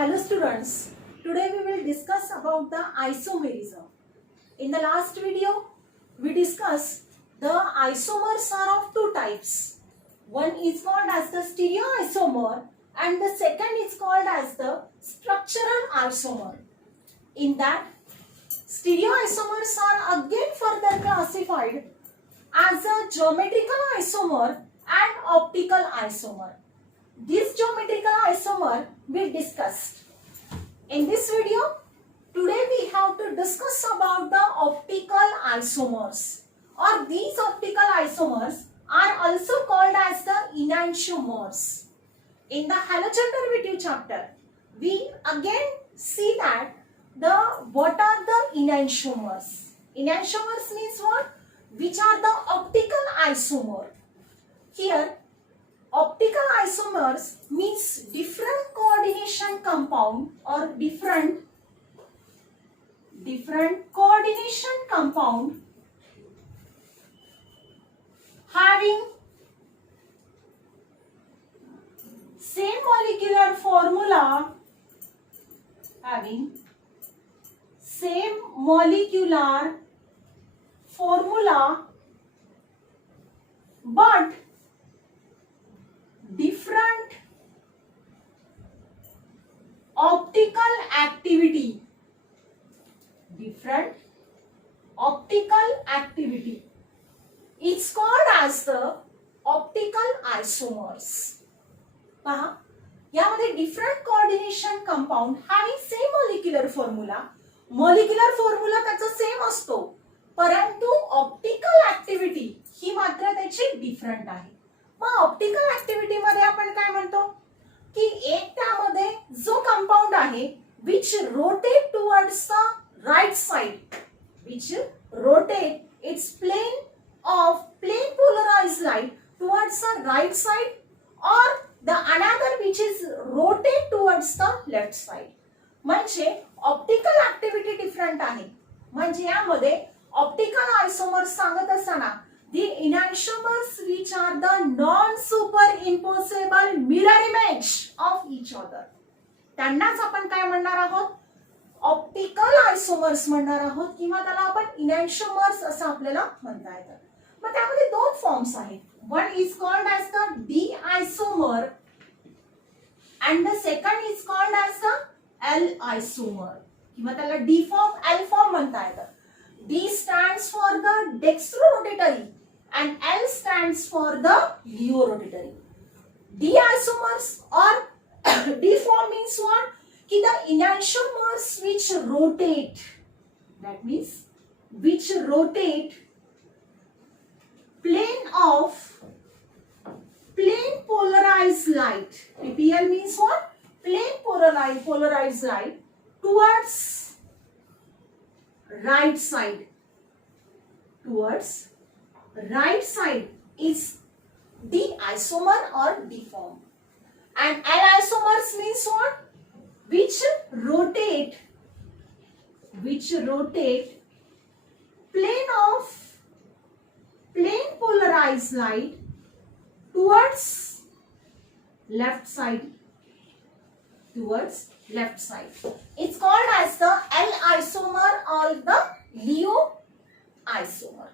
Hello students, today we will discuss about the isomerism. In the last video, we discussed the isomers are of two types. One is called as the stereoisomer and the second is called as the structural isomer. In that, stereoisomers are again further classified as a geometrical isomer and optical isomer. This geometrical isomer we discussed. In this video, today we have to discuss about the optical isomers, or these optical isomers are also called as the enantiomers. In the halogenerative chapter, we again see that what are the enantiomers. Enantiomers means what? Which are the optical isomer. Here, optical isomers means different coordination compound or different coordination compound having same molecular formula, but different optical activity. It's called as the optical isomers. पहा, यामध्ये different coordination compound having same molecular formula त्याचा same असतो, परंतु optical activity ही मात्र त्याची different आहे. मग optical activity मध्ये आपण काय म्हणतो की एक त्यामध्ये जो कंपाऊंड आहे which rotate towards the right side, which rotate its plane polarized light towards the right side, or the another which is rotate towards the left side. म्हणजे ऑप्टिकल ऍक्टिव्हिटी डिफरंट आहे. म्हणजे यामध्ये ऑप्टिकल आयसोमर्स सांगत असताना the enantiomers which are the non-superimposable mirror image of each other, त्यांनाच आपण काय म्हणणार आहोत? ऑप्टिकल आयसोमर्स म्हणणार आहोत, किंवा त्याला आपण enantiomers असं आपल्याला म्हणता येतं. मग त्यामध्ये दोन फॉर्म्स आहेत. One is called as the D isomer and the second is called as the L isomer, किंवा त्याला D फॉर्म L फॉर्म म्हणता येतं. D stands for the dextrorotatory and L stands for the leorotatory. D isomers or D form means what? कि the enantiomers which rotate, that means which rotate plane polarized light. PPL means what? Plane polarized light towards right side. Is D isomer or D form. And L isomers means what? Which rotate plane polarized light towards left side. It's called as the L isomer or the Leo isomer.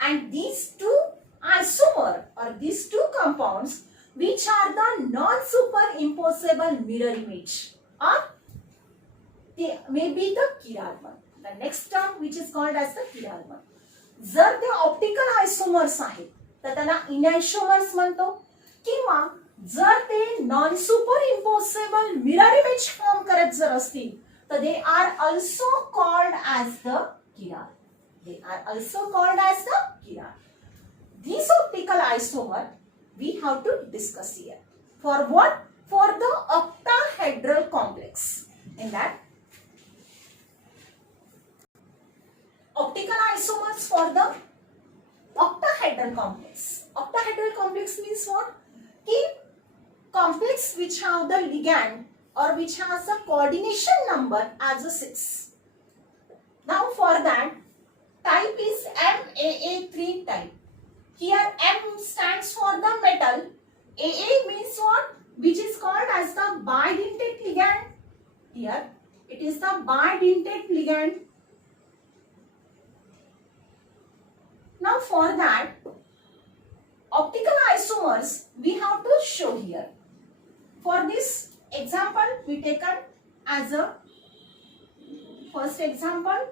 And these two isomer or these two compounds which are the non-superimposable mirror image, or they may be the chiral one. The next term which is called as the chiral one. जर ते optical आयसोमर्स आहेत तर त्याला enantiomers म्हणतो, किंवा जर ते non super impossible mirror image form करत जर असतील तर दे are also called as the chiral. These optical isomer we have to discuss here. For what? For the octahedral complex. In that, optical isomers for the octahedral complex. Octahedral complex means what? कि complex which have the ligand or which has a coordination number as a 6. Now for that, type is MAA3 type. Here M stands for the metal. AA means what? Which is called as the bidentate ligand. here it is the bidentate ligand. Now for that optical isomers we have to show here. For this example we taken as a first example,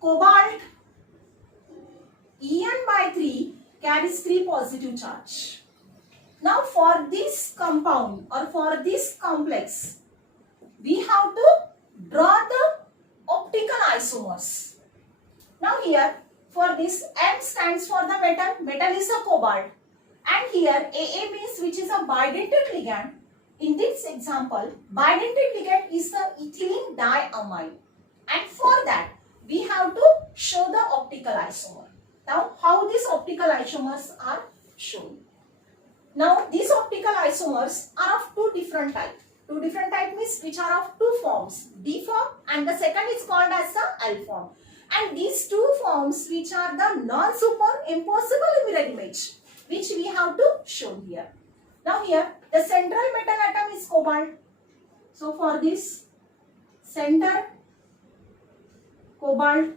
cobalt En/3 carries 3 positive charge. Now for this compound or for this complex we have to draw the optical isomers. Now here for this M stands for the metal, metal is a cobalt, and here AA means which is a bidentate ligand. In this example bidentate ligand is the ethylene diamine, and for that we have to show the optical isomer. Now how these optical isomers are shown? Now these optical isomers are of two different types. Two different types means which are of two forms, D form and the second is called as the L form. And these two forms which are the non-superimposable mirror image which we have to show here. Now here the central metal atom is cobalt. So for this center cobalt.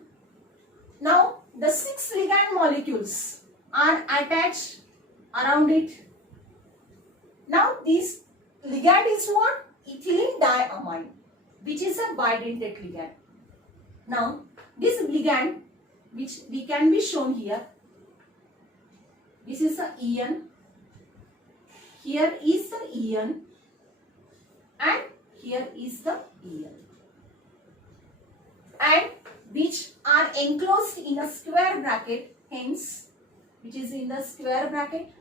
Now the 6 ligand molecules are attached around it. Now this ligand is what? Ethylene diamine, which is a bidentate ligand. Now this ligand which we can be shown here, this is the En, here is the En, and here is the En, and which are enclosed in a square bracket, hence which is in the square bracket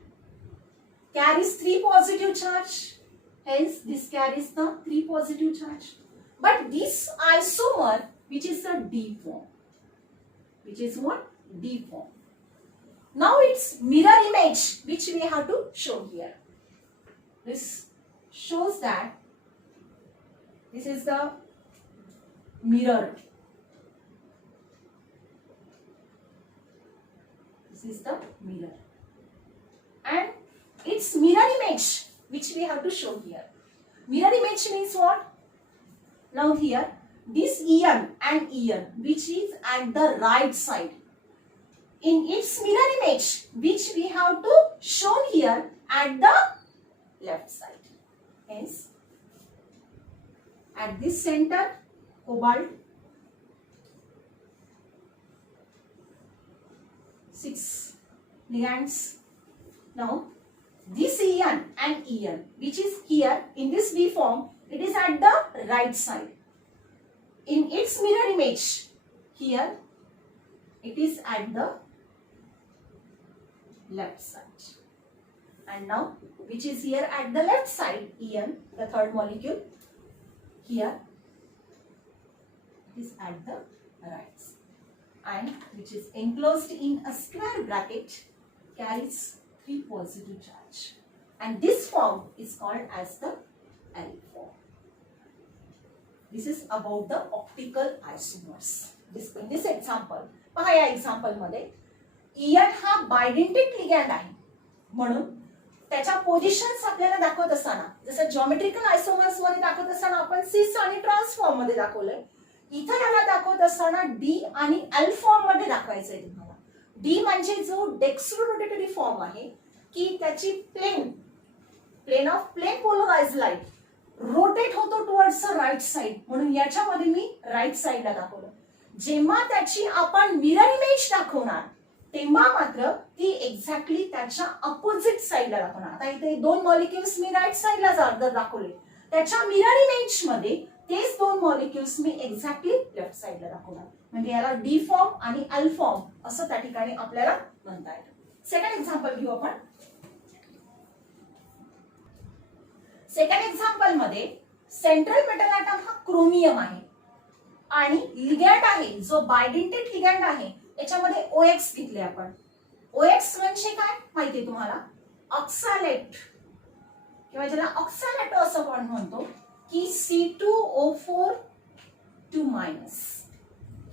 carries 3 positive charge, hence this carries the 3 positive charge. But this isomer which is the D form, which is what? D form. Now its mirror image which we have to show here. This shows that this is the mirror. This is the mirror. And its mirror image which we have to show here. Mirror image means what? Now here this En and En which is at the right side, in its mirror image which we have to show here at the left side. Hence at this center cobalt, 6 ligands. Now this En and En which is here in this D form, it is at the right side. In its mirror image here it is at the left side. And now which is here at the left side, En, the third molecule, here it is at the right side, and which is enclosed in a square bracket carries 3 positive charge, and this form is called as the L form. This is about the optical isomers. In this example, पहा या example मध्ये En हा bidentate ligand आहे, म्हणून त्याच्या positions आपल्याला दाखवत असताना जसं जॉमेट्रिकल आयसोमर्स मध्ये दाखवत असताना आपण सिस आणि ट्रान्स फॉर्म मध्ये दाखवलंय, इथे याला दाखवत असताना डी आणि एल फॉर्म मध्ये दाखवायचंय तुम्हाला. डी म्हणजे जो डेक्स्ट्रोरोटेटरी फॉर्म आहे की त्याची plane of plane polarised light rotate होतो टुवर्ड्स द राईट साइड, म्हणून याच्यामध्ये मी राईट साइडला दाखवलं. जेव्हा त्याची आपण मिरर इमेज दाखवणार तेव्हा मात्र ती एक्झॅक्टली त्याच्या अपोजिट साइडला दाखवणार. आता इथे 2 मॉलिक्युल्स मी राईट साइडला दाखवले, त्याच्या मिरर इमेज मध्ये तेच 2 मॉलिक्युल्स मी एक्झॅक्टली लेफ्ट साइडला दाखवणार. म्हणजे याला डी फॉर्म आणि एल फॉर्म असं त्या ठिकाणी आपल्याला म्हणता येतं. सेकंड एक्झाम्पल घेऊ आपण. सेकंड एक्झाम्पल मध्ये सेंट्रल मेटल ॲटम हा क्रोमियम आहे आणि लिगॅंड आहे जो बायडेंटेट लिगॅंड आहे, याच्यामध्ये OX घेतले आपण. OX म्हणजे काय माहितीये तुम्हाला? ऑक्सॅलेट किंवा ज्याला ऑक्सॅलेट असं आपण म्हणतो की C2O4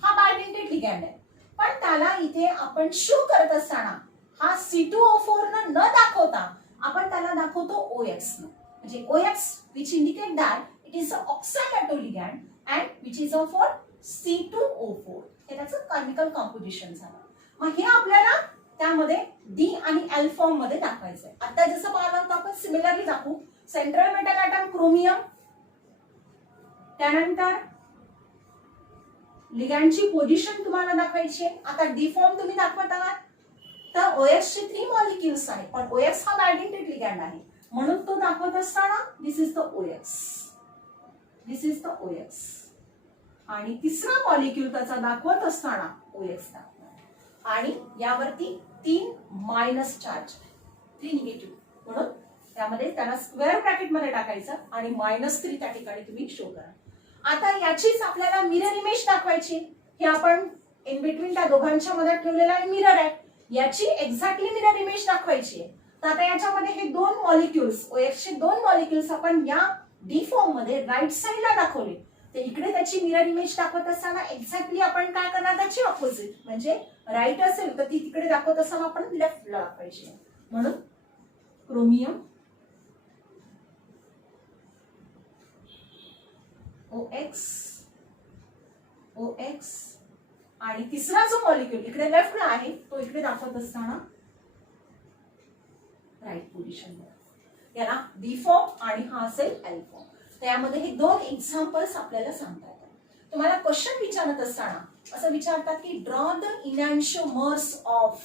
हा बायडेंटेट लिगॅंड आहे, पण त्याला इथे आपण शो करत असताना हा C2O4 न दाखवता आपण त्याला दाखवतो OX न. म्हणजे OX which indicate that it is a oxalato ligand and which is a for C2O4. हे त्याचं केमिकल कॉम्पोजिशन झालं. मग हे आपल्याला त्यामध्ये डी आणि एल फॉर्म मध्ये दाखवायचं आहे. आता जसं पाहिलं होतं आपण सिमिलरली दाखवू. सेंट्रल मेटल ॲटम क्रोमियम, त्यानंतर लिगॅंडची पोझिशन तुम्हाला दाखवायची आहे. आता डी फॉर्म तुम्ही दाखवत आहात तर OX चे 3 मॉलिक्युल्स आहेत, पण OX हा आयडेंटिटी लिगॅंड आहे म्हणून तो दाखवत असताना this is the OX, this is the OX. आणि तिसरा मॉलिक्युल त्याचा दाखवत असताना OX दाखवणार आणि यावरती 3 मायनस चार्ज, 3 निगेटिव्ह, म्हणून त्यामध्ये त्याला स्क्वेअर ब्रॅकेट मध्ये टाकायचं आणि -3 त्या ठिकाणी तुम्ही शो करा. आता याचीच आपल्याला मिरर इमेज दाखवायची. हे आपण इन बिटवीन त्या दोघांच्या मध्ये ठेवलेला मिरर आहे, याची एक्झॅक्टली मिरर इमेज दाखवायची आहे. तर आता याच्यामध्ये हे 2 मॉलिक्युल्स, OX चे 2 मॉलिक्युल्स आपण या डी फॉर्म मध्ये राईट साइडला दाखवले. तर इकडे त्याची मिरर इमेज दाखवत असताना एक्झॅक्टली आपण काय करणार, त्याची ऑपोजिट, म्हणजे राईट असेल तर ती तिकडे दाखवत असताना आपण लेफ्टला दाखवायची. म्हणून क्रोमियम OX OX आणि तिसरा जो मॉलिक्युल इकडे लेफ्टला आहे तो इकडे दाखवत असताना राईट पोझिशन, याला डी फॉर्म आणि हा असेल एल फॉर्म. त्यामध्ये हे 2 एक्झाम्पल्स आपल्याला सांगता येतात. तुम्हाला क्वेश्चन विचारत असताना असं विचारतात की draw the enantiomers of,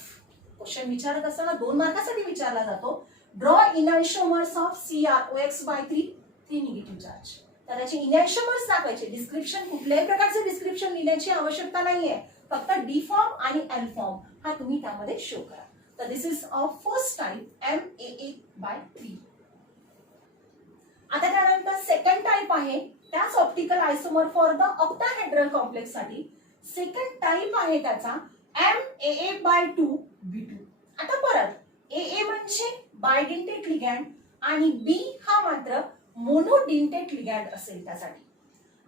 question विचारत असताना 2 मार्कासाठी विचारला जातो. Draw enantiomers of CrOX/3 negative charge. तर त्याचे इनॅन्शिओमर्स दाखवायचे. डिस्क्रिप्शन कुठल्याही प्रकारचे डिस्क्रिप्शन लिहिण्याची आवश्यकता नाहीये, फक्त डी फॉर्म आणि एल फॉर्म हा तुम्ही त्यामध्ये शो करा. तर this is of first type MAA/3. आता त्यानंतर सेकंड टाइप आहे, त्याच optical isomer for the octahedral complex साठी. सेकंड टाइप आहे त्याचा MAA/2B2. आता परत AA म्हणजे बायडेंटेट लिगॅंड आणि B हा मात्र मोनोडेंटेट लिगॅंड असेल त्यासाठी.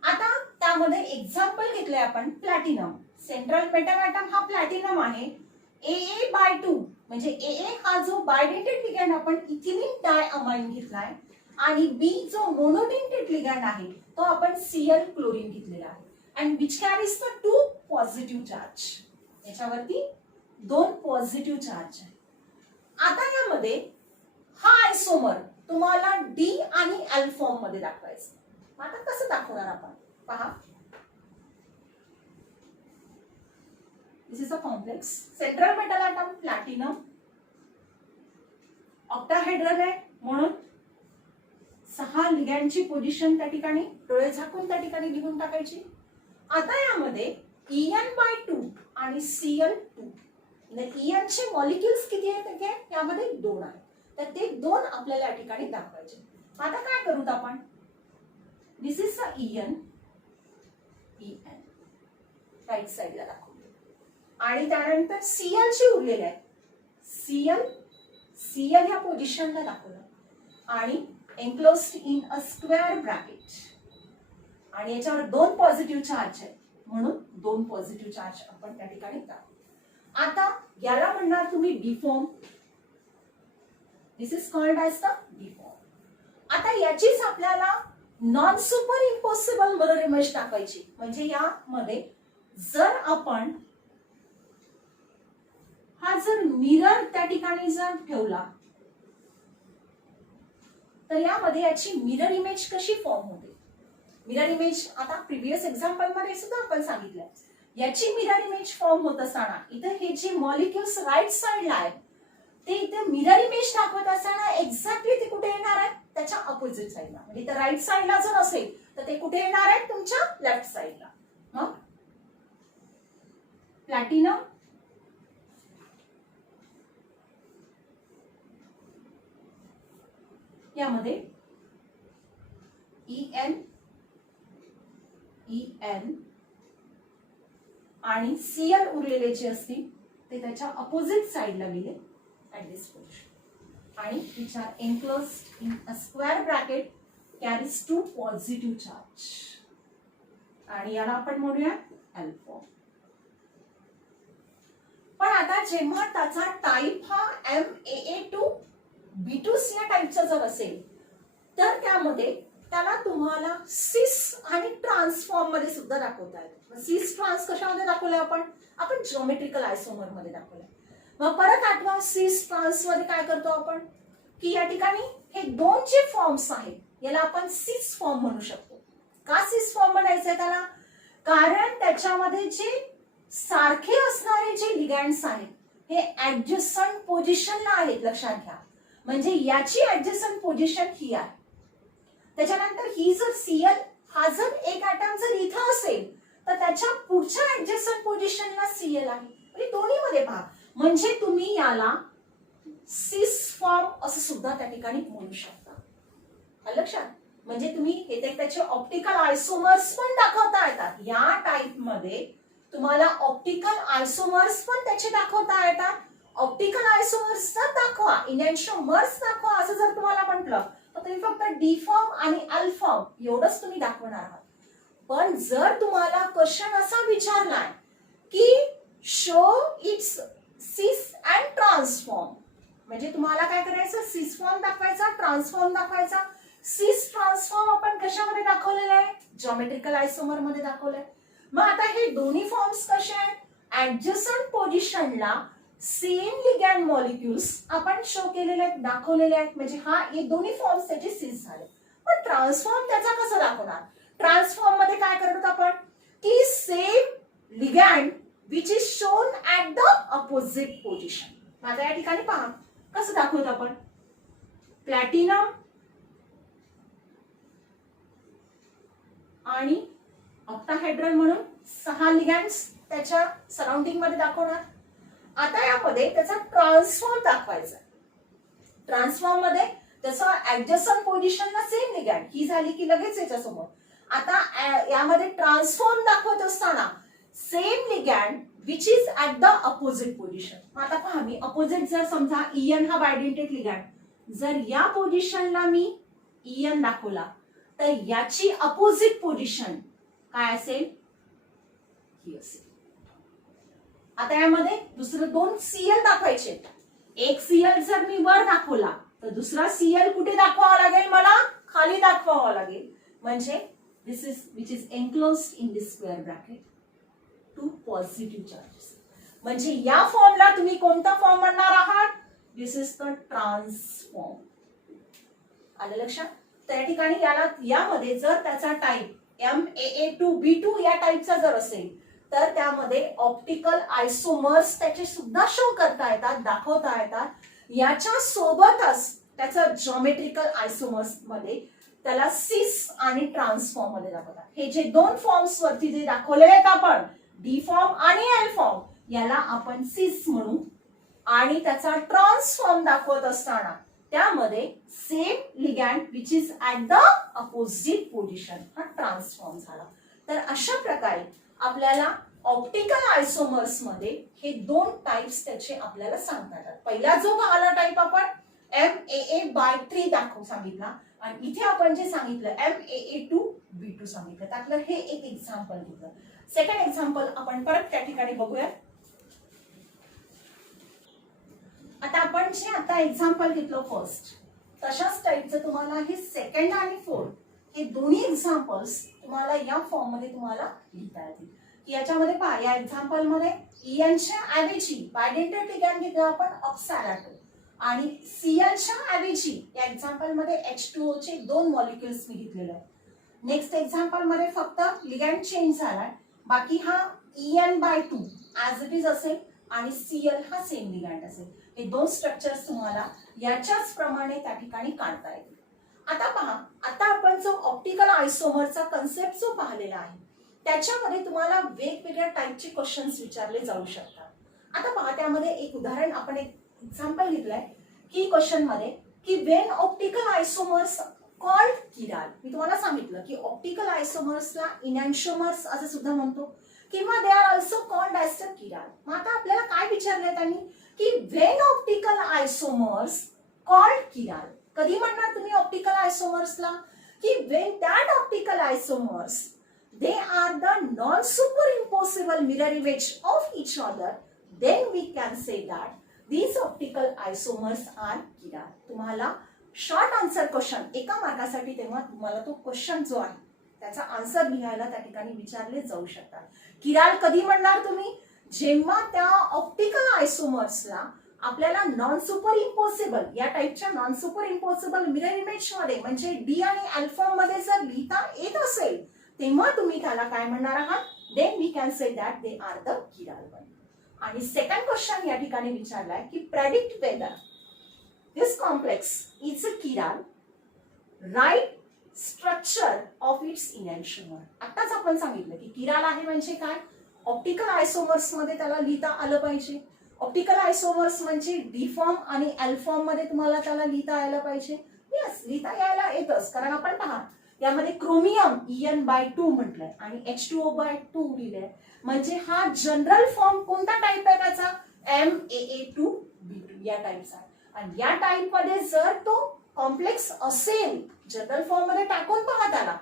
आता त्यामध्ये एक्झाम्पल घेतले आपण प्लॅटिनम. सेंट्रल मेटल ॲटम हा प्लॅटिनम आहे. AA/2 म्हणजे AA हा जो बायडेंटेट लिगॅंड आपण इथिलीन डायअमाइन घेतलाय आणि B जो मोनोडेंटेट लिगॅंड आहे तो आपण Cl क्लोरीन घेतलेला आहे. And which carries the 2 positive charge. याच्यावरती 2 पॉझिटिव्ह चार्ज आहे. आता यामध्ये हा आयसोमर तुम्हाला डी आणि एल फॉर्म मध्ये दाखवायचं. आता कसं दाखवणार आपण पहा. This is a complex. Central metal atom platinum, octahedral आहे म्हणून 6 लिगॅंडची पोझिशन त्या ठिकाणी डोळे झाकून त्या ठिकाणी लिहून टाकायची. आता यामध्ये En/2 आणि Cl2. En चे मॉलिक्युल्स किती आहेत यामध्ये 2 आहेत, तर ते 2 आपल्याला या ठिकाणी दाखवायचे. आता काय करूत आपण, दिस इज द En राईट साइडला दाखवू आणि त्यानंतर Cl ची उरलेले आहे. Cl या पोझिशनला दाखवलं आणि enclosed in a square bracket आणि याच्यावर 2 पॉझिटिव्ह चार्ज आहे म्हणून 2 पॉझिटिव्ह चार्ज आपण त्या ठिकाणी दाखवू. आता याला म्हणणार तुम्ही D form. This is called as the D form. आता याचीच आपल्याला non super impossible mirror image दाखवायची. म्हणजे यामध्ये जर आपण हा जर मिरर त्या ठिकाणी जर ठेवला तर यामध्ये याची मिरर इमेज कशी फॉर्म होते. मिरर इमेज आता प्रिव्हियस एक्झाम्पल मध्ये सुद्धा आपण सांगितलं. याची मिरर इमेज फॉर्म होत असताना इथे हे जे मॉलिक्युल्स राईट साइडला आहेत ते इथे मिरर इमेज दाखवत असताना एक्झॅक्टली ते कुठे येणार आहेत, त्याच्या अपोजिट साइडला. म्हणजे इथे राईट साइडला जर असेल तर ते कुठे येणार आहेत, तुमच्या लेफ्ट साइडला. मग प्लॅटिनम, यामध्ये En आणि Cl उरलेले जे असतील ते त्याच्या अपोजिट साइडला गेले ऍट दिस पोझिशन आणि which are enclosed in a square bracket carries 2 positive charge आणि याला आपण म्हणूया एल फॉर्म. पण आता जेव्हा त्याचा टाइप हा MAA/2B2 या टाइपचा जर असेल तर त्यामध्ये त्याला तुम्हाला सिस आणि ट्रान्सफॉर्म मध्ये सुद्धा दाखवता येतो. सिस ट्रान्स कशामध्ये दाखवलंय आपण जिओमेट्रिकल आयसोमर मध्ये दाखवलंय. मग परत आठवा, सिस ट्रान्स मध्ये काय करतो आपण की या ठिकाणी हे दोन जे फॉर्म्स आहेत याला आपण सिस फॉर्म म्हणू शकतो. का सिस फॉर्म म्हणायचंय त्याला? कारण त्याच्यामध्ये जे सारखे असणारे जे लिगँड्स आहेत हे ऍडजस्टंट पोझिशनला आहेत. लक्षात घ्या, म्हणजे याची ऍडजस्टंट पोझिशन ही आहे. त्याच्यानंतर ही जर सीएल हा जर एक ऍटम जर इथं असेल तर त्याच्या पुढच्या ऍडजस्टंट पोझिशनला सीएल आहे. म्हणजे दोन्ही मध्ये पहा, म्हणजे तुम्ही याला सिस फॉर्म असं सुद्धा त्या ठिकाणी म्हणू शकता. लक्षात, म्हणजे तुम्ही हे त्याचे ऑप्टिकल आयसोमर्स पण दाखवता येतात. या टाइप मध्ये तुम्हाला ऑप्टिकल आयसोमर्स पण त्याचे दाखवता येतात. ऑप्टिकल आयसोमर्स दाखवा, इनॅन्शिओमर्स दाखवा असं जर तुम्हाला म्हटलं तर तुम्ही फक्त डी फॉर्म आणि एल फॉर्म एवढंच तुम्ही दाखवणार आहात. पण जर तुम्हाला क्वेश्चन असा विचारलाय की शो इट्स सिस अँड ट्रान्सफॉर्म, म्हणजे तुम्हाला काय करायचं, सिस फॉर्म दाखवायचा, ट्रान्सफॉर्म दाखवायचा. सिस ट्रान्सफॉर्म आपण कशामध्ये दाखवलेला आहे? जिओमेट्रिकल आयसोमर मध्ये दाखवलंय. मग आता हे दोन्ही फॉर्म्स कसे आहेत? ऍडजस्टंट पोझिशनला सेम लिगँड मॉलिक्युल्स आपण शो केलेले आहेत, दाखवलेले आहेत. म्हणजे हे दोन्ही फॉर्म्स त्याचे सिस झाले. पण ट्रान्सफॉर्म त्याचा कसा दाखवणार? ट्रान्सफॉर्म मध्ये काय करतो आपण की same ligand which is shown at the opposite position. माझ्या या ठिकाणी पहा कसं दाखवतो आपण. प्लॅटिनम आणि ऑक्टाहेड्रल म्हणून 6 लिगँड्स त्याच्या सराउंडिंग मध्ये दाखवणार. आता यामध्ये त्याचा ट्रान्सफॉर्म दाखवायचा. ट्रान्सफॉर्म मध्ये त्याचा ऍडजस्टंट पोझिशनला सेम लिगँड ही झाली की लगेच याच्या समोर. आता यामध्ये ट्रान्सफॉर्म दाखवत असताना same ligand which is at the opposite position. आता पहा, मी अपोजिट जर समजा EN हा बायडेंटेड लिगँड, जर या पोझिशनला मी EN दाखवला तर याची अपोजिट पोझिशन काय असेल? ही असेल. आता यामध्ये दुसरं 2 सीएल दाखवायचे. एक सीएल जर मी वर दाखवला तर दुसरा सीएल कुठे दाखवावा लागेल? मला खाली दाखवावा लागेल. म्हणजे this is which is enclosed in this square bracket two positive charges. म्हणजे या फॉर्मला तुम्ही कोणता फॉर्म म्हणणार आहात? This is the trans form. आलं लक्षात? त्या ठिकाणी यामध्ये जर त्याचा टाइप MAA2B2 या टाइपचा जर असेल तर त्यामध्ये ऑप्टिकल आयसोमर्स त्याचे सुद्धा शो करता येतात, दाखवता येतात. याच्या सोबतच त्याचं जिओमेट्रिकल आयसोमर्स मध्ये त्याला सिस आणि ट्रान्सफॉर्म मध्ये दाखवतात. हे जे 2 फॉर्म्स वरती जे दाखवलेले आहेत आपण, डी फॉर्म आणि एल फॉर्म, याला आपण सिस म्हणू. आणि त्याचा ट्रान्सफॉर्म दाखवत असताना त्यामध्ये same ligand which is at the opposite position हा ट्रान्सफॉर्म झाला. तर अशा प्रकारे आपल्याला ऑप्टिकल आयसोमर्स मध्ये हे 2 टाइप्स त्याचे आपल्याला सांगता येतात. पहिला जो पाहिला टाइप आपण MAA/3 दाखवू सांगितला आणि इथे आपण जे सांगितलं MAA2B2 सांगितलं. त्यातलं हे एक एक्झाम्पल घेतलं. सेकंड एक्झाम्पल आपण परत त्या ठिकाणी बघूया. आता आपण जे आता एक्झाम्पल घेतलं फर्स्ट, तशाच टाइपचं तुम्हाला हे सेकंड आणि फोर्थ हे दोन्ही एक्झाम्पल्स तुम्हाला या फॉर्म मध्ये तुम्हाला लिहिता येतील. याच्यामध्ये पहा, या एक्झाम्पल मध्ये ENच्या ऐवजी बायडेंटेड लिगँड घेतलं आपण ऑक्सॅलाटो आणि CLच्या ऐवजी या एक्झाम्पल मध्ये H2O चे 2 मॉलिक्युल्स मी घेतलेले आहेत. नेक्स्ट एक्झाम्पल मध्ये फक्त लिगँड चेंज झालाय, बाकी हा EN/2 ऍज इट इज असेल आणि CL हा सेम लिगँड असेल. हे 2 स्ट्रक्चर्स तुम्हाला याच्याच प्रमाणे त्या ठिकाणी काढता येतील. आता पहा, आता आपण जो ऑप्टिकल आयसोमरचा कन्सेप्ट जो पाहिलेला आहे त्याच्यामध्ये तुम्हाला वेगवेगळ्या टाइपचे क्वेश्चन्स विचारले जाऊ शकतात. आता पहा, त्यामध्ये एक उदाहरण आपण एक एक्झाम्पल घेतलंय की क्वेश्चन मध्ये की व्हेन ऑप्टिकल आयसोमर्स कॉल्ड किराल. मी तुम्हाला सांगितलं की ऑप्टिकल आयसोमर्सला इनॅन्शिओमर्स असं सुद्धा म्हणतो किंवा they are also called as the chiral. मग आता आपल्याला काय विचारलंय त्यांनी की when optical isomers called chiral. कधी म्हणणार तुम्ही ऑप्टिकल आयसोमर्सला की when that optical isomers they are the non-superimposable mirror image of each other, then we can say that these optical isomers are chiral. तुम्हाला शॉर्ट आन्सर क्वेश्चन 1 मार्कासाठी, तेव्हा तुम्हाला तो question जो आहे त्याचा आन्सर लिहायला त्या ठिकाणी विचारले जाऊ शकतात. किराल कधी म्हणणार तुम्ही? जेव्हा त्या ऑप्टिकल आयसोमर्सला आपल्याला नॉन सुपर इम्पॉसिबल या टाइपच्या non super impossible mirror image मध्ये म्हणजे डी आणि अल्फॉर्म मध्ये जर लिहिता येत असेल, तेव्हा तुम्ही त्याला काय म्हणणार आहात? Then we can say that they are the chiral one. आणि सेकंड क्वेश्चन या ठिकाणी विचारलाय की predict whether this complex is a chiral, write structure of its enantiomer. आताच आपण सांगितलं की किराल आहे म्हणजे काय? ऑप्टिकल आयसोमर्स मध्ये त्याला लिहिता आलं पाहिजे. ऑप्टिकल आयसोमर्स म्हणजे डी फॉर्म आणि एल फॉर्म मध्ये तुम्हाला त्याला लिहिता यायला पाहिजे. यस, लिहिता यायला येतच, कारण आपण पहा यामध्ये क्रोमियम En/2 म्हटलंय आणि H2O/2 लिहिलंय. म्हणजे हा जनरल फॉर्म कोणता टाइप आहे त्याचा? MaA2B2 या टाइपचा. आणि या टाइप मध्ये जर तो कॉम्प्लेक्स असेल, जनरल फॉर्म मध्ये टाकून पहा त्याला,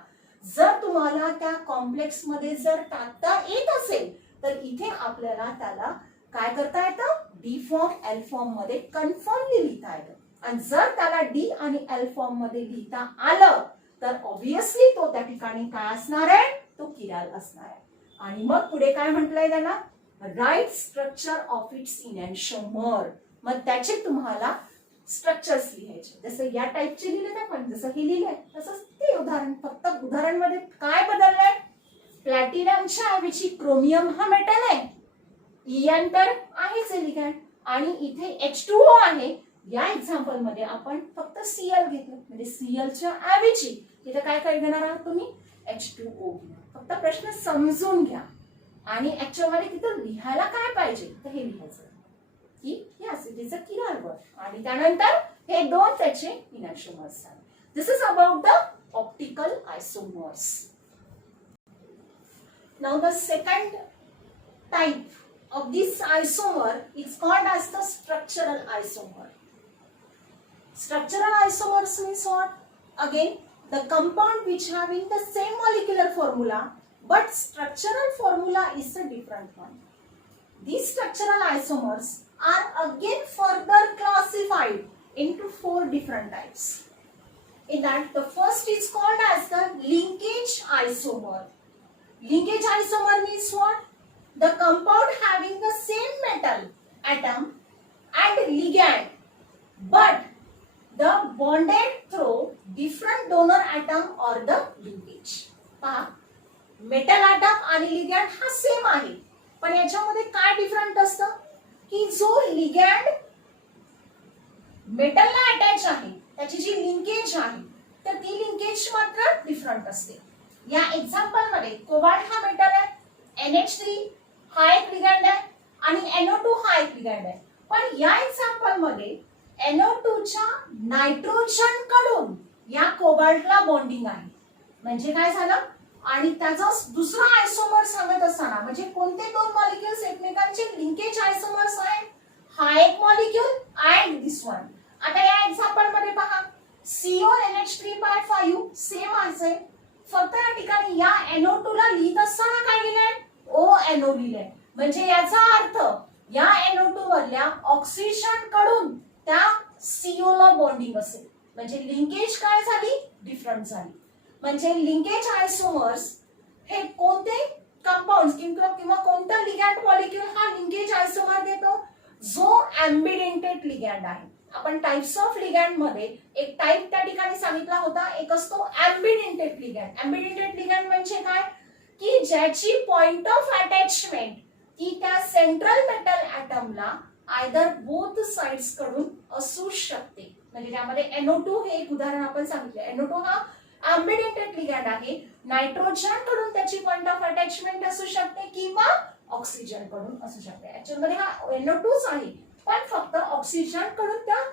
जर तुम्हाला त्या कॉम्प्लेक्स मध्ये जर टाकता येत असेल तर इथे आपल्याला त्याला काय करता येतं? डी फॉर्म एल फॉर्म मध्ये कन्फर्मली लिहिता येतं. आणि जर त्याला डी आणि एल फॉर्म मध्ये लिहिता आलं तर ऑब्विसली तो त्या ठिकाणी काय असणार आहे? तो किराल असणार आहे. आणि मग पुढे काय म्हटलंय त्याला? Write structure of its enantiomer. मग त्याचे तुम्हाला स्ट्रक्चर्स लिहायचे. जसं या टाइपचे लिहिले आपण, जसं हे लिहिलंय तसंच ते उदाहरण. फक्त उदाहरण मध्ये काय बदललंय? प्लॅटिनमच्या ऐवजी क्रोमियम हा मेटल आहे, En तर आहेच लिगँड, आणि इथे H2O आहे. या एक्झाम्पल मध्ये आपण फक्त Cl घेतलं, म्हणजे Cl च्या ऐवजी इथे काय काय घेणार आहात तुम्ही? H2O. फक्त प्रश्न समजून घ्या. आणि ऍक्च्युअल मध्ये तिथं लिहायला काय पाहिजे तर हे लिहायचं की yes it is a chiral one. आणि त्यानंतर हे दोन त्याचे इनॅन्शियमर्स आहेत. This is about the optical isomers. Now the second type of this isomer is called as the structural isomer. Structural isomers means what? Again, the compound which having the same molecular formula but structural formula is a different one. These structural isomers are again further classified into 4 different types. In that, the first is called as the linkage isomer. Linkage isomer means what? The compound having the same metal atom and ligand but the bonded through different donor atom or the linkage. पहा, metal item आणि ligand हा same आहे, पण याच्यामध्ये काय different असतं की जो लिगँड मेटलला अटॅच आहे त्याची जी लिंकेज आहे तर ती लिंकेज मात्र डिफरंट असते. या एक्झाम्पल मध्ये कोबाल्ट हा मेटल आहे, NH3 हा एक लिगँड आहे आणि NO2 हा एक लिगँड आहे. पण या एक्झाम्पल मध्ये NO2 च्या नायट्रोजन कडून या कोबाल्टला बॉन्डिंग आहे. म्हणजे काय झालं? आणि त्याचा दुसरा आयसोमर सांगत असताना म्हणजे कोणते दोन मॉलिक्युल्स एकमेकांचे लिंकेज आयसोमर्स आहेत? हा एक मॉलिक्युल अँड दिस वन. आता या एक्झाम्पल मध्ये पहा, CONH3/5 सेम आहे, फक्त या ठिकाणी या NO2 ला लिहित असताना काय लिहिलंय? ONO लिहिलंय. म्हणजे याचा अर्थ या NO2 मधल्या ऑक्सिजन कडून त्या CO ला बॉन्डिंग असेल. म्हणजे लिंकेज काय झाली? डिफरंट झाली. म्हणजे लिंकेज आयसोमर्स हे कोणते कंपाऊंड किंवा कोणता लिगँड मॉलिक्युल हा लिंकेज आयसोमर देतो? जो ॲम्बिडेंटेड लिगँड आहे. आपण टाइप्स ऑफ लिगँड मध्ये एक टाइप त्या ठिकाणी सांगितला होता, एक असतो ॲम्बिडेंटेड लिगँड. ॲम्बिडेंटेड लिगँड म्हणजे काय की ज्याची पॉइंट ऑफ अटॅचमेंट की त्या सेंट्रल मेटल ॲटमला आयदर बोथ साइड्स कडून असू शकते. म्हणजे त्यामध्ये NO2 हे एक उदाहरण आपण सांगितलं. NO2 हा ॲम्बिडेंटेड लिगँड आहे, नायट्रोजन कडून त्याची पॉइंट ऑफ अटॅचमेंट असू शकते किंवा ऑक्सिजन कडून असू शकते. ऍक्च्युअली मध्ये हा NO2 आहे, पण फक्त ऑक्सिजन कडून त्या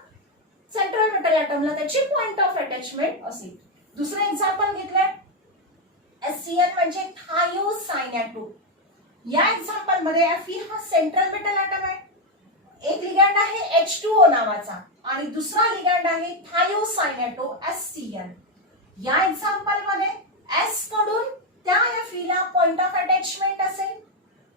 सेंट्रल मेटल ॲटमला त्याची पॉइंट ऑफ अटॅचमेंट असेल. दुसरं एक्झाम्पल घेतलंय HCl म्हणजे थायोसायनॅटो. या एक्झाम्पल मध्ये Fe हा सेंट्रल मेटल ॲटम आहे, एक लिगँड आहे H2O नावाचा आणि दुसरा लिगँड आहे थायोसायनॅटो HCl. या एक्झाम्पल मध्ये S कडून त्या Fe ला पॉइंट ऑफ अटॅचमेंट असेल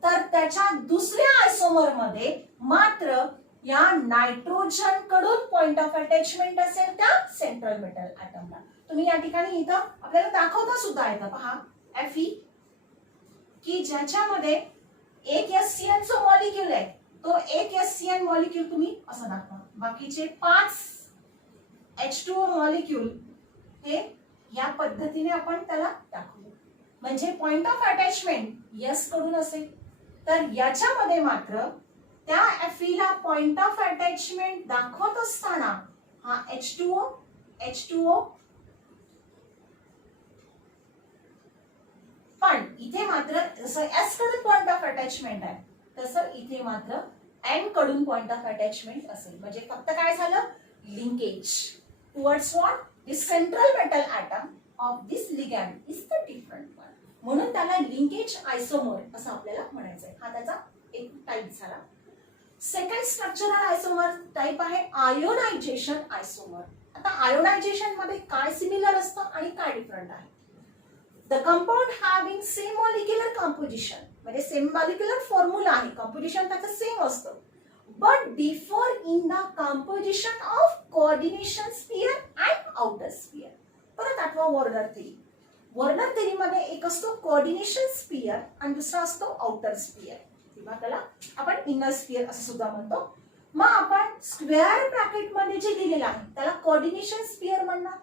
तर त्याच्या दुसऱ्या आयसोमर मध्ये मात्र या नायट्रोजन कडून पॉइंट ऑफ अटॅचमेंट असेल त्या सेंट्रल मेटल ऍटमला. तुम्ही या ठिकाणी इथं आपल्याला दाखवता सुद्धा येतं पहा Fe की ज्याच्यामध्ये एक SCN चं मॉलिक्यूल आहे तो एक SCN मॉलिक्यूल तुम्ही असं दाखवा. बाकीचे 5 H2O मॉलिक्यूल हे या पद्धतीने आपण त्याला दाखवू. म्हणजे पॉइंट ऑफ अटॅचमेंट S कडून असेल तर याच्यामध्ये मात्र त्या Fe ला पॉइंट ऑफ अटॅचमेंट दाखवत असताना हा H2O पण इथे मात्र जसं S कडून पॉइंट ऑफ अटॅचमेंट आहे तसं इथे मात्र N कडून पॉइंट ऑफ अटॅचमेंट असेल. म्हणजे फक्त काय झालं linkage towards what this central metal atom of this ligand is the different one. म्हणून त्याला लिंकेज आयसोमर असं आपल्याला म्हणायचंय. हा त्याचा एक टाइप झाला. सेकंड स्ट्रक्चरल आयसोमर टाइप आहे आयोनायझेशन आयसोमर. आता आयोनायझेशन मध्ये काय सिमिलर असतं आणि काय डिफरंट आहे. The compound having same molecular composition म्हणजे सेम मॉलिक्युलर फॉर्म्युला आहे कंपोजिशन त्याचं सेम असतं but differ in the composition of coordination sphere and outer sphere. परत आठवा वॉर्नर थेरी. वॉर्नर थेरी मध्ये एक असतो कोऑर्डिनेशन स्फियर आणि दुसरा असतो आउटर स्फियर किंवा त्याला आपण इनर स्फियर असं सुद्धा म्हणतो. मग आपण स्क्वेअर ब्रॅकेट मध्ये जे दिलेलं आहे त्याला कोऑर्डिनेशन स्फियर म्हणणार.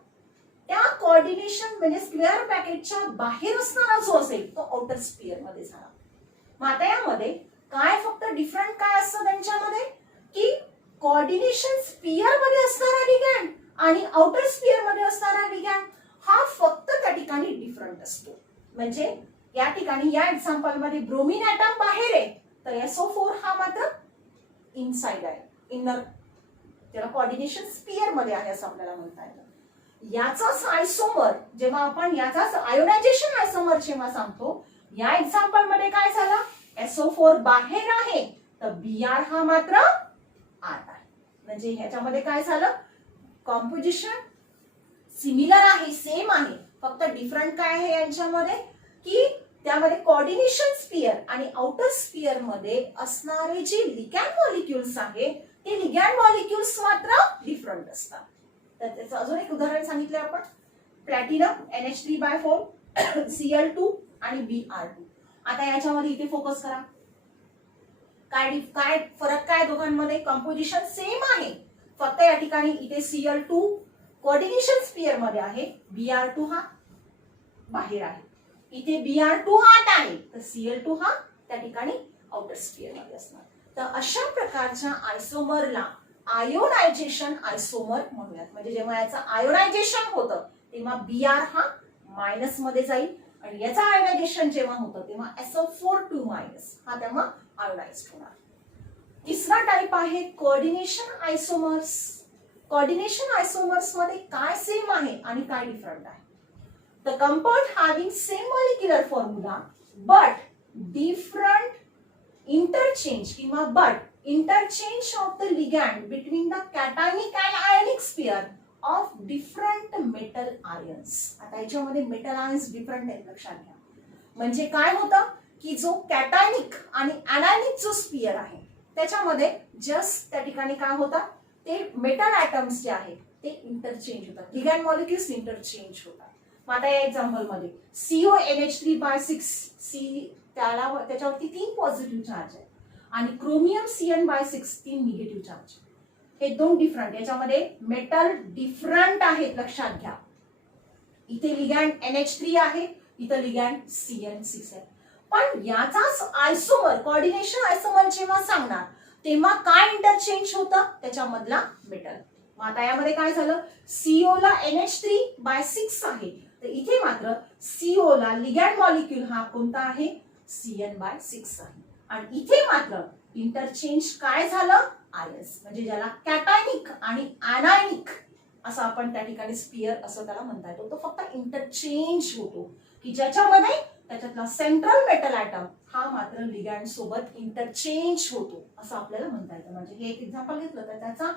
त्या कोऑर्डिनेशन म्हणजे स्क्वेअर ब्रॅकेटच्या बाहेर असणारा जो असेल तो आउटर स्फियर मध्ये झाला. मग आता यामध्ये काय फक्त डिफरंट काय असतं त्यांच्यामध्ये की कोऑर्डिनेशन स्फियर मध्ये असणारा लिगॅंड आणि आउटर स्फियर मध्ये असणारा लिगॅंड हा फक्त त्या ठिकाणी डिफरंट असतो. म्हणजे या ठिकाणी या एक्झाम्पल मध्ये ब्रोमीन ॲटम बाहेर आहे तर SO4 हा मात्र इनसाइड आहे इनर त्याला कोऑर्डिनेशन स्फियर मध्ये आहे असं आपल्याला म्हणता येतं. याचाच आयसोमर जेव्हा आपण याचाच आयोनायझेशन आयसोमर जेव्हा सांगतो या एक्झाम्पल मध्ये काय झालं SO4 बाहेर आहे तर Br हा मात्र आत आहे. म्हणजे ह्याच्यामध्ये काय झालं कॉम्पोजिशन सिमिलर आहे सेम आहे फक्त डिफरंट काय आहे यांच्यामध्ये की त्यामध्ये कोऑर्डिनेशन स्फियर आणि आउटर स्फियर मध्ये असणारे जे लिगॅंड मॉलिक्युल्स आहे ते लिगॅंड मॉलिक्युल्स मात्र डिफरंट असतात. तर त्याचं अजून एक उदाहरण सांगितलं आपण प्लॅटिनम NH3/4 Cl2 आणि Br2. आता याच्यामध्ये इथे फोकस करा काय फरक काय दोघांमध्ये कंपोजिशन सेम आहे फक्त या ठिकाणी इथे Cl2 कोऑर्डिनेशन स्फियर मध्ये आहे Br2 हा बाहेर आहे. इथे Br2 आत आहे तर Cl2 हा त्या ठिकाणी आउटर स्फियर मध्ये असणार. तर अशा प्रकारच्या आयसोमरला आयोनायझेशन आयसोमर म्हणूयात. म्हणजे जेव्हा याचं आयोनायझेशन होतं तेव्हा Br हा मायनस मध्ये जाईल आणि याचं आयोनायझेशन जेव्हा होतं तेव्हा SO4 हा तेव्हा आयोनाइज्ड होणार. तिसरा टाइप आहे कोऑर्डिनेशन आयसोमर्स. कोऑर्डिनेशन आयसोमर्स मध्ये काय सेम आहे आणि काय डिफरंट आहे. The compound having same molecular formula but different interchange किंवा but interchange of the ligand between the cationic and ionic sphere of different metal ions. आता याच्यामध्ये मेटल आयन्स डिफरंट आहेत लक्षात घ्या. म्हणजे काय होतं की जो कॅटायनिक आणि अनायनिक जो स्फियर आहे त्याच्यामध्ये जस्ट त्या ठिकाणी काय होतं ते मेटल ॲटम्स जे आहेत ते इंटरचेंज होतात लिगॅंड मॉलिक्युल्स इंटरचेंज होतात. मग आता या एक्झाम्पल मध्ये CONH3/6 त्याच्यावरती 3 पॉझिटिव्ह चार्ज आहे आणि क्रोमियम CN/6 3 निगेटिव्ह चार्ज. हे दोन डिफरंट याच्यामध्ये मेटल डिफरंट आहेत लक्षात घ्या. इथे लिगॅंड NH3 आहे इथे लिगॅंड CN6 आहे. पण याचाच आयसोमर कोऑर्डिनेशन आयसोमर जेव्हा सांगणार तेव्हा काय इंटरचेंज होतं त्याच्यामधला मेटल. मग आता यामध्ये काय झालं CO ला NH3/6 आहे तर इथे मात्र CO ला लिगॅंड मॉलिक्यूल हा कोणता आहे CN/6 आहे आणि इथे मात्र इंटरचेंज काय झालं आयन्स. म्हणजे ज्याला कॅटायनिक आणि अनायनिक असं आपण त्या ठिकाणी स्फियर असं त्याला म्हणता येतो. तो फक्त इंटरचेंज होतो की ज्याच्यामध्ये त्याच्यातला सेंट्रल मेटल ॲटम हा मात्र लिगॅंड सोबत इंटरचेंज होतो असं आपल्याला म्हणता येतं. म्हणजे हे एक एक्झाम्पल घेतलं तर त्याचा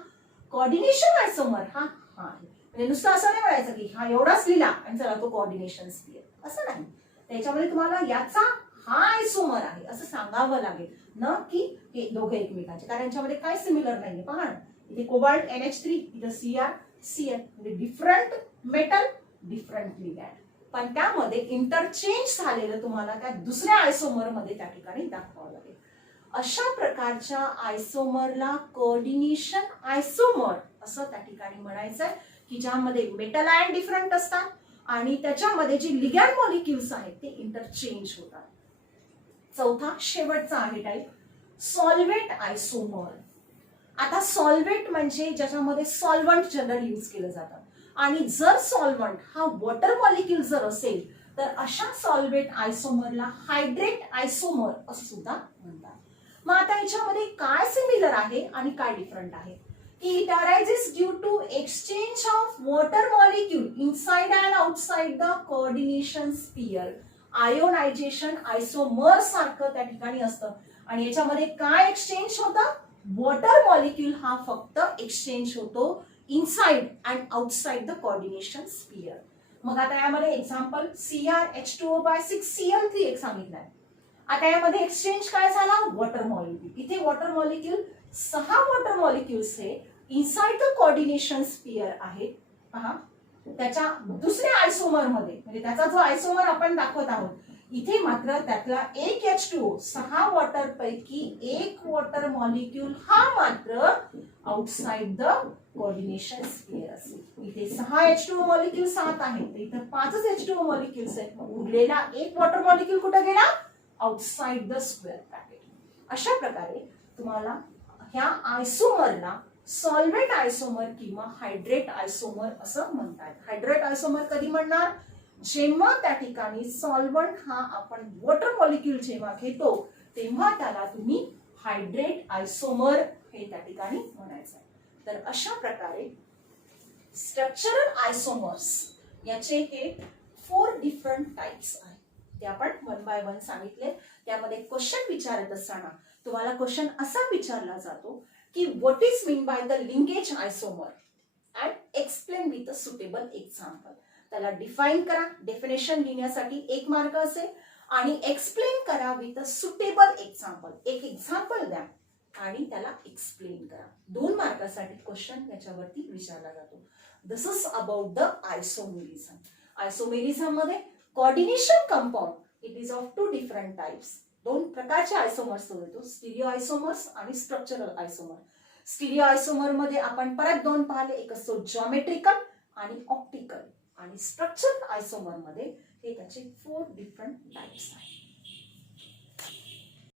कोऑर्डिनेशन आयसोमर हा आहे. म्हणजे नुसतं असं नाही म्हणायचं की हा एवढाच लिहिला आणि चला तो कोऑर्डिनेशन स्फियर असं नाही. त्याच्यामध्ये तुम्हाला याचा हा आयसोमर आहे असं सांगावं लागेल ना, की हे दोघे एकमेकांचे, कारण यांच्यामध्ये काय सिमिलर नाहीये. पहा ना, इथे कोबाल्ट NH3, इथे CrCl, म्हणजे डिफरंट मेटल डिफरंट लिगॅन्ड, पण त्यामध्ये इंटरचेंज झालेलं तुम्हाला त्या दुसऱ्या आयसोमर मध्ये त्या ठिकाणी दाखवावं लागेल. अशा प्रकारच्या आयसोमरला कोऑर्डिनेशन आयसोमर असं त्या ठिकाणी म्हणायचंय, की ज्यामध्ये मेटल आयन डिफरंट असतात आणि त्याच्यामध्ये जी लिगॅन्ड मॉलिक्युल्स आहेत ते इंटरचेंज होतात. चौथा शेवटचा आहे टाईप सॉल्व्हेंट आयसोमर. आता सॉल्व्हेंट म्हणजे ज्याच्यामध्ये सॉल्व्हंट जनरल यूज केलं जातं, आणि जर सॉल्व्हंट हा वॉटर मॉलिक्युल जर असेल तर अशा सॉल्व्हेंट आयसोमरला हायड्रेट आयसोमर असं सुद्धा म्हणतात. मग आता याच्यामध्ये काय सिमिलर आहे आणि काय डिफरंट आहे, की it arises due to exchange of water molecule inside and outside the coordination sphere. Ionization isomer सारखं त्या ठिकाणी असतं, आणि याच्यामध्ये काय एक्सचेंज होतं, वॉटर मॉलिक्यूल हा फक्त एक्सचेंज होतो inside and outside the coordination sphere. मग आता यामध्ये एक्झाम्पल CrH2O/6Cl3 एक सांगितलंय. आता यामध्ये एक्सचेंज काय झाला, वॉटर मॉलिक्यूल. इथे वॉटर मॉलिक्यूल 6 वॉटर मॉलिक्युल्स हे इनसाइड द कोऑर्डिनेशन स्फियर आहेत. पहा, त्याच्या दुसऱ्या आयसोमर मध्ये, म्हणजे त्याचा जो आयसोमर आपण दाखवत आहोत, इथे मात्र त्यातला एक H2O 6 वॉटर पैकी एक वॉटर मॉलिक्यूल हा मात्र आउटसाइड द कोऑर्डिनेशन स्फियर असेल. इथे 6 H2O मॉलिक्युल्स आत आहेत, तर इथे 5 H2O मॉलिक्युल्स आहेत. उरलेला एक वॉटर मॉलिक्यूल कुठे गेला, आउटसाइड द स्क्वेअर ब्रॅकेट. अशा प्रकारे तुम्हाला ह्या आयसोमरला सॉल्व्हेंट आयसोमर किंवा हायड्रेट आयसोमर असं म्हणतात. हायड्रेट आयसोमर कधी म्हणणार, जेव्हा त्या ठिकाणी सॉल्व्हंट हा आपण वॉटर मॉलिक्यूल जेव्हा घेतो तेव्हा त्याला तुम्ही हायड्रेट आयसोमर हे त्या ठिकाणी म्हणायचं. तर अशा प्रकारे स्ट्रक्चरल आयसोमर्स याचे हे 4 डिफरंट टाइप्स आहेत. ते आपण 1 बाय 1 सांगितले. त्यामध्ये क्वेश्चन विचारत असताना तुम्हाला क्वेश्चन असा विचारला जातो की what is mean by the linkage isomer and explain with a suitable example. त्याला डिफाइन करा, डेफिनेशन लिहिण्यासाठी 1 मार्क असेल, आणि एक्सप्लेन करा विथ अ सुटेबल एक्झाम्पल. एक एक्झाम्पल द्या आणि त्याला एक्सप्लेन करा. 2 मार्कासाठी क्वेश्चन याच्यावरती विचारला जातो. This is about the isomerism. Isomerism मध्ये coordination compound it is of 2 different types. 2 प्रकारचे आयसोमर्स होतो, स्टिरिओ आयसोमर्स आणि स्ट्रक्चरल आयसोमर. स्टिरिओ आयसोमर मध्ये आपण परत 2 पाहिले, एक असतो जॉमेट्रिकल आणि ऑप्टिकल, आणि स्ट्रक्चरल आयसोमर मध्ये हे त्याचे 4 डिफरंट टाइप्स आहेत.